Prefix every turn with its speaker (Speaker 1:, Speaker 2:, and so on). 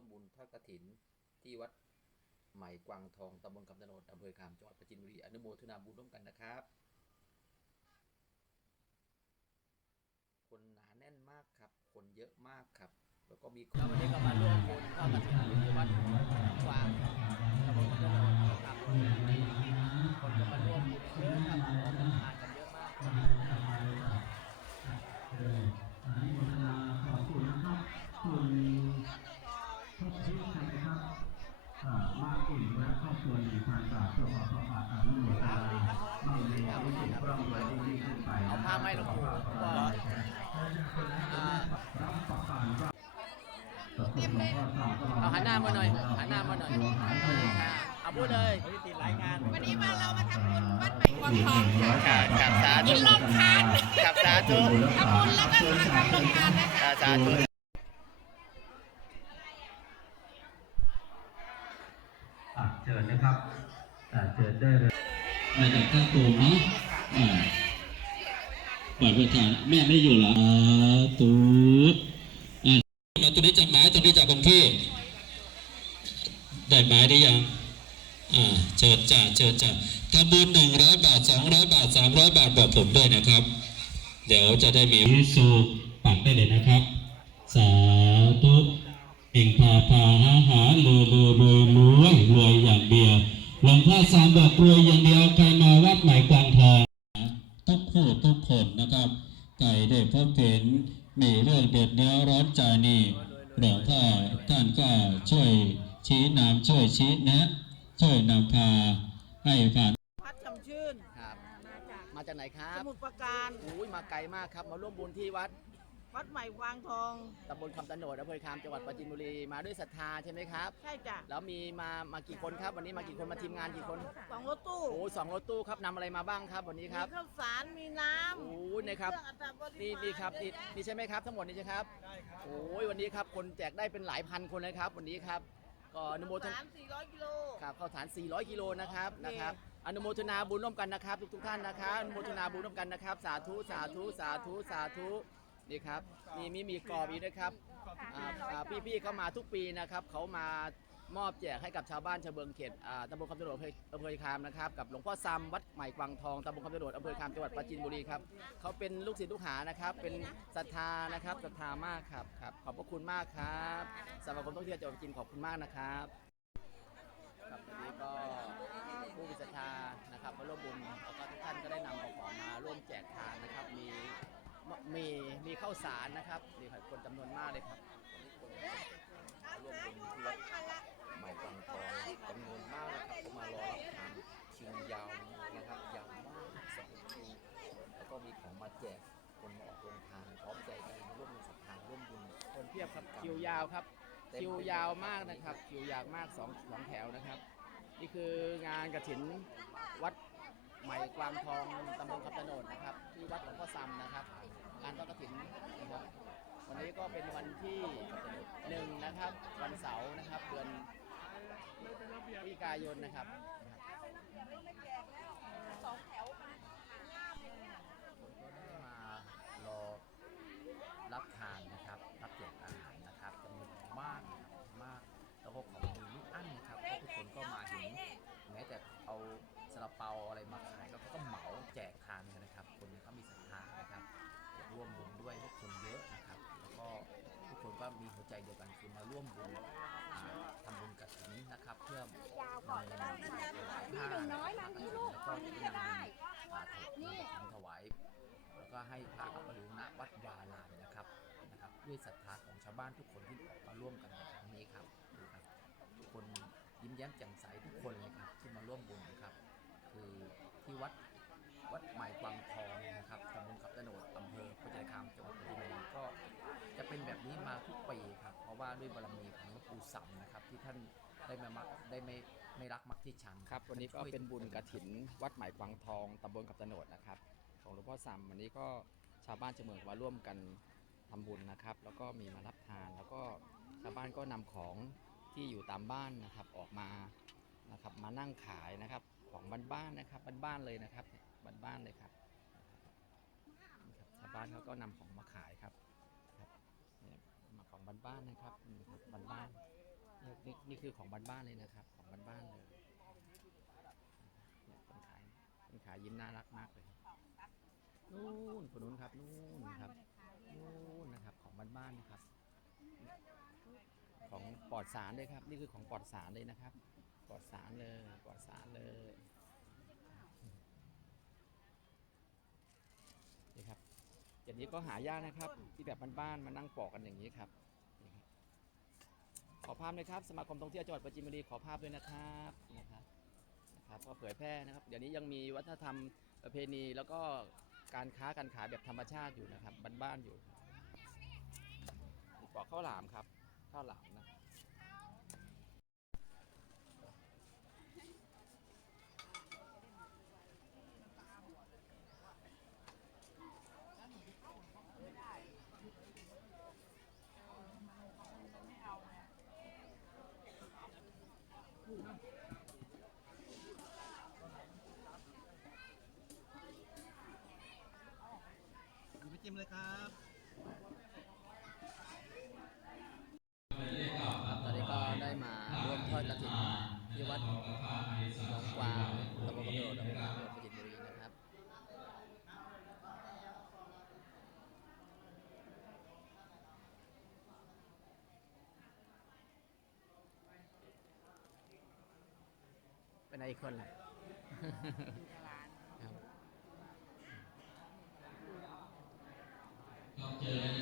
Speaker 1: วมบุญทอดกฐินที่วัดใหม่กวางทองตำบลคำตะโนดอำเภอคามจังหวัดปราจีนบุรีอนุโมทนาบุญร่วมกันนะครับ คนหนาแน่นมากครับ คนเยอะมากครับ แล้วก็มีคนวันนี้ก็มาร่วมบุญทอดกฐินที่วัดกวางตำบลคำตะโนดอำเภอคามจังหวัดปราจีนบุรีคนก็มาร่วมบุญเยอะครับออกมาทานกันเยอะมากครับ
Speaker 2: ขอบคุณนะครับคุณทบชิดนะครับอ่ามากอุ่นและครอบครัวหนึ่งพันบาทตัวขอพระบาทอนุโมทนาบ้างในวิสุทธิ์ร่ำรวยยิ่งขึ้นไป
Speaker 1: เอาผ้าไหมหลวงปู่ก็อ่า
Speaker 2: รับประกันว่า
Speaker 1: เอาหันหน้ามาหน่อยหันหน้ามาหน่อยค่ะเอาพูดเลยติดรายงาน
Speaker 3: วันนี้มาเรามาทำบุญวัดใหม่กวางทองค่ะ
Speaker 1: กับสา
Speaker 3: กิ
Speaker 1: ธุ
Speaker 3: นลมทาน
Speaker 1: กับสาธุ
Speaker 3: ทำบุญแล้วก็มาทำลมทานนะคะ
Speaker 1: สาธุ
Speaker 2: อะเชิญนะครับอะเชิญได้เลย
Speaker 4: มาจากท่าตูมเนาะอ่า ปล่อยประธานแม่ไม่ได้อยู่เหรออ่าตูอ่ามาตัวนี้จับหมายตัวนี้จับคงที่ ได้หมายได้ยัง อ่า เจิดจ่าเจิดจ่าทำบุญหนึ่งร้อยบาทสองร้อยบาทสามร้อยบาทบอกผมด้วยนะครับ เดี๋ยวจะได้มีสูปักได้เลยนะครับ สาธุเองพาพาหาหาลือลือรวยรวยรวยอย่างเดียวหลวงพ่อสามบอกรวยอย่างเดียวใคร หลวงพ่อท่านก็ช่วยชี้นำช่วยชี้แนะช่วยนำพาให้ผ่าน
Speaker 3: พัดชำชื่น
Speaker 1: ครับ
Speaker 3: มาจาก
Speaker 1: มาจากไหนครั
Speaker 3: ส
Speaker 1: บ
Speaker 3: มุทรปราการ
Speaker 1: อุ้ยมาไกลมากครับ มาร่วมบุญที่วัด
Speaker 3: วัดใหม่กวางทอง
Speaker 1: ตำบลคำตะโนดอำเภอคามจังหวัดปราจีนบุรีมาด้วยศรัทธาใช่ไหมครับ
Speaker 3: ใช่จ้ะ
Speaker 1: แล้วมีมามากี่คนครับ วันนี้มากี่คนมาทีมงานกี่คน
Speaker 3: สองรถตู้
Speaker 1: โอ้สองรถตู้ครับนำอะไรมาบ้างครับวันนี้
Speaker 3: มี
Speaker 1: ครับ
Speaker 3: ข้าวสารมีน้ำ
Speaker 1: โอ้ยนะครับ
Speaker 3: เองอัตบริ
Speaker 1: นี่
Speaker 3: มาณ
Speaker 1: นี่ครับนี่นี่ใช่ไหมครับทั้งหมดนี่ใช่ครับโอ้ยวันนี้ครับคนแจกได้เป็นหลายพันคนเลยครับวันนี้ครับก็อนุโมท
Speaker 3: สา
Speaker 1: นา
Speaker 3: รสี่ร้อยกิโล
Speaker 1: ครับข้าวสาร 400 กิโลนะครับ
Speaker 3: โอเค
Speaker 1: นะครับอนุโมทนาบุญร่วมกันนะครับ ทุกทุกๆท่านนะครับอนุโมทนาบุญร่วมกันนะครับ สาธุสาธุสาธุสาธุ นี่ครับนี่มีมีกรอบอีกนะครับอ่าอ่าพี่ๆเขามาทุกปีนะครับเขามามอบแจกให้กับชาวบ้านชาวเบืองเขตอ่าตำบลคำตะโดดอำเภออำเภอคามนะครับกับหลวงพ่อซัมวัดใหม่กวางทองตำบลคำตะโดดอำเภอคามจังหวัดปราจีนบุรีครับเขาเป็นลูกศิษย์ลูกหานะครับเป็นศรัทธานะครับศรัทธามากครับครับขอบพระคุณมากครับสำหรับคนท่องเที่ยวจังหวัดปราจีนขอบคุณมากนะครับครับวันนี้ก็ สารนะครับนี่ครับคนจำนวนมากเลยครับรวมบุญที่วัดใหม่กวางทองจำนวนมากนะครับมารอรับทานชิงยาวนะครับยาวมากสองคิวแล้วก็มีของมาแจกคนมาออกโรงทานพร้อมใจกันร่วมศรัทธาร่วมบุญคนเพียบครับคิวยาวครับคิวยาวมากนะครับคิวยาวมากสองสองแถวนะครับ นี่คืองานกระถินวัดใหม่กวางทองตำบลคำตะโนดนะครับ ที่วัดหลวงพ่อซัมนะครับ งานทอดกระถินนะครับวันนี้ก็เป็นวันที่หนึ่งนะครับ วันเสาร์นะครับเดือนพฤศจิกายนนะครับผมก็ได้มารอรับทานนะครับ รับแจกอาหารนะครับจำนวนมากนะครับมากแล้วก็ของมีไม่อั้นนะครับเพระทุกคนก็มาเห็นแม้แต่เอาซาลาเปาอะไรมาขายแล้วก็เหมาแจกทานกัน มีหัวใจเดียวกันคือมาร่วมบุญอ่าทำบุญกับถินนะครับ เพื่อมาเงินถวายผ้านะครับแล้วก็จะนำเงินมาถวายถวายแล้วก็ให้พระอัปรุณวัดวาลานนะครับนะครับ ด้วยศรัทธาของชาวบ้านทุกคนที่มาร่วมกันในครั้งนี้ครับดูครับ ทุกคนยิ้มแย้มแจ่มใสทุกคนเลยครับที่มาร่วมบุญนะครับ คือที่วัดวัดใหม่กวางทองนะครับตำบลกับตะโนดอำเภอพระจันทคามจังหวัดปทุมธานีก็ เป็นแบบนี้มาทุกปีครับ เพราะว่าด้วยบารมีของหลวงปู่สัมนะครับ ที่ท่านได้มามักได้ไม่ไม่รักมักที่ชังครับ วันนี้ก็เป็นบุญกระถินวัดใหม่กวางทองตำบลกับตโนดนะครับ ของหลวงพ่อซัมวันนี้ก็ชาวบ้านชาวเมืองมาร่วมกันทำบุญนะครับ แล้วก็มีมารับทาน แล้วก็ชาวบ้านก็นำของที่อยู่ตามบ้านนะครับออกมานะครับมานั่งขายนะครับของบ้านๆนะครับบ้านๆเลยนะครับบ้านๆเลยครับชาวบ้านเขาก็นำของมาขายครับ บ้านๆนะครับนี่ครับบ้านๆนี่นี่คือของบ้านๆเลยนะครับ ของบ้านๆเลยเนี่ยคนขายคนขายยิ้มน่ารักมากเลยนู่นคนนู้นครับนู่นครับนู่นนะครับ ของบ้านๆนะครับ ของปลอดสารเลยครับ นี่คือของปลอดสารเลยนะครับ ปลอดสารเลยปลอดสารเลยนี่ครับอย่างนี้ก็หายากนะครับ ที่แบบบ้านๆมานั่งปอกกันอย่างนี้ครับ ขอภาพเลยครับ สมาคมท่องเที่ยวจังหวัดประจินบุรีขอภาพด้วยนะครับนะครับนะครับก็เผยแพร่นะครับ เดี๋ยวนี้ยังมีวัฒนธรรมประเพณีแล้วก็การค้าการขายแบบธรรมชาติอยู่นะครับบ้านๆอยู่ปอกข้าวหลามครับข้าวหลามนะ
Speaker 5: เลยครับ
Speaker 1: ตอนนี้ก็ได้มาร่วมทอดกระถิ่นที่วัดหนองกวางตำบลกำโดดอำเภอเมืองประจินบุรีนะครับเป็นไงอีกคนล่ะ
Speaker 4: Amen.